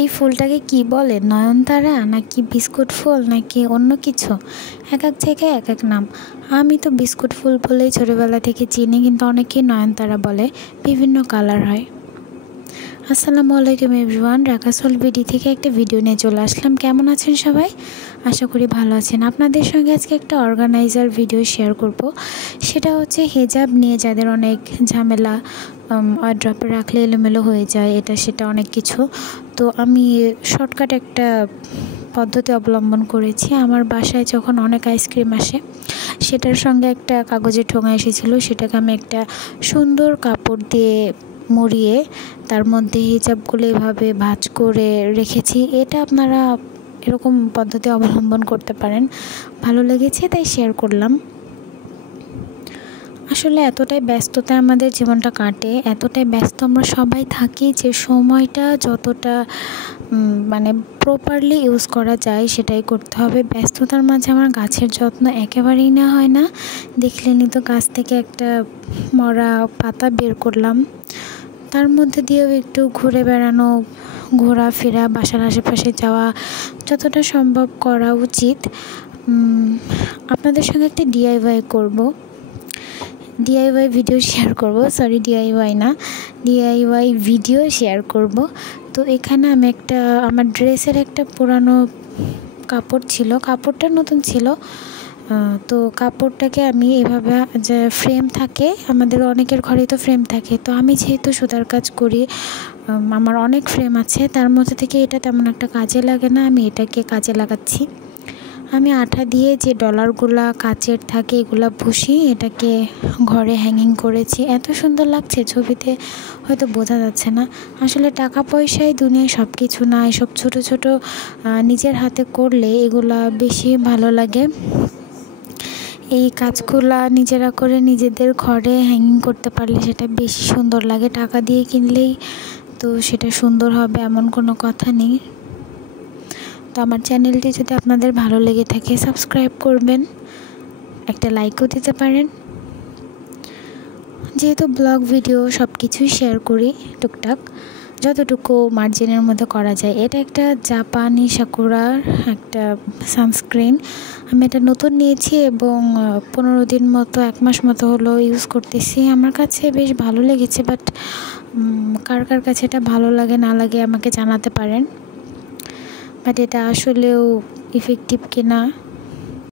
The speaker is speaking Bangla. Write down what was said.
এই ফুলটাকে কি বলে, নয়নতারা নাকি বিস্কুট ফুল নাকি অন্য কিছু? এক এক জায়গায় এক এক নাম। আমি তো বিস্কুট ফুল বলেই ছোটোবেলা থেকে চিনি, কিন্তু অনেকেই নয়নতারা বলে, বিভিন্ন কালার হয়। আসসালামু আলাইকুম এভরিওয়ান, রাকাসুল বিডি থেকে একটা ভিডিও নিয়ে চলে আসলাম। কেমন আছেন সবাই? আশা করি ভালো আছেন। আপনাদের সঙ্গে আজকে একটা অর্গানাইজার ভিডিও শেয়ার করব। সেটা হচ্ছে হিজাব নিয়ে যাদের অনেক ঝামেলা, ওয়ারড্রপে রাখলে এলোমেলো হয়ে যায়, এটা সেটা অনেক কিছু। তো আমি শর্টকাট একটা পদ্ধতি অবলম্বন করেছি। আমার বাসায় যখন অনেক আইসক্রিম আসে, সেটার সঙ্গে একটা কাগজের ঠোঙা এসেছিলো, সেটাকে আমি একটা সুন্দর কাপড় দিয়ে মুড়িয়ে তার মধ্যে হিজাবগুলো এভাবে ভাঁজ করে রেখেছি। এটা আপনারা এরকম পদ্ধতি অবলম্বন করতে পারেন। ভালো লেগেছে তাই শেয়ার করলাম। আসলে এতটাই ব্যস্ততায় আমাদের জীবনটা কাটে, এতটাই ব্যস্ত আমরা সবাই থাকি যে সময়টা যতটা মানে প্রপারলি ইউজ করা যায় সেটাই করতে হবে। ব্যস্ততার মাঝে আমার গাছের যত্ন একেবারেই না হয় না। দেখলেনই তো গাছ থেকে একটা মরা পাতা বের করলাম। তার মধ্যে দিয়েও একটু ঘুরে বেড়ানো, ঘোরাফেরা, বাসার আশেপাশে যাওয়া যতটা সম্ভব করা উচিত। আপনাদের সঙ্গে একটা ডিআইওয়াই ভিডিও শেয়ার করব, ডিআইওয়াই ভিডিও শেয়ার করব। তো এখানে আমি আমার ড্রেসের একটা পুরানো কাপড় ছিল, কাপড়টা নতুন ছিল। তো কাপড়টাকে আমি এভাবে, যে ফ্রেম থাকে আমাদের অনেকের ঘরেই তো ফ্রেম থাকে, তো আমি যেহেতু সুতার কাজ করি, আমার অনেক ফ্রেম আছে, তার মধ্যে থেকে এটা তেমন একটা কাজে লাগে না, আমি এটাকে কাজে লাগাচ্ছি। আমি আঠা দিয়ে যে ডলারগুলা কাচের থাকে এগুলা বসিয়ে এটাকে ঘরে হ্যাঙ্গিং করেছি। এত সুন্দর লাগছে, ছবিতে হয়তো বোঝা যাচ্ছে না। আসলে টাকা পয়সায় দুনিয়ায় সব কিছু না, এসব ছোটো ছোটো নিজের হাতে করলে এগুলা বেশি ভালো লাগে। এই কাজগুলা নিজেরা করে নিজেদের ঘরে হ্যাঙ্গিং করতে পারলে সেটা বেশি সুন্দর লাগে। টাকা দিয়ে কিনলেই তো সেটা সুন্দর হবে এমন কোনো কথা নেই। তো আমার চ্যানেলটি যদি আপনাদের ভালো লেগে থাকে সাবস্ক্রাইব করবেন, একটা লাইকও দিতে পারেন। যেহেতু ব্লগ ভিডিও সব কিছুই শেয়ার করি টুকটাক, যতটুকু মার্জিনের মধ্যে করা যায়। এটা একটা জাপানি সাকুরার একটা সানস্ক্রিন। আমি এটা নতুন নিয়েছি এবং 15 দিন মতো, 1 মাস মতো হলো ইউজ করতেছি। আমার কাছে বেশ ভালো লেগেছে, বাট কার কার কাছে এটা ভালো লাগে না লাগে আমাকে জানাতে পারেন। বাট এটা আসলেও ইফেক্টিভ কিনা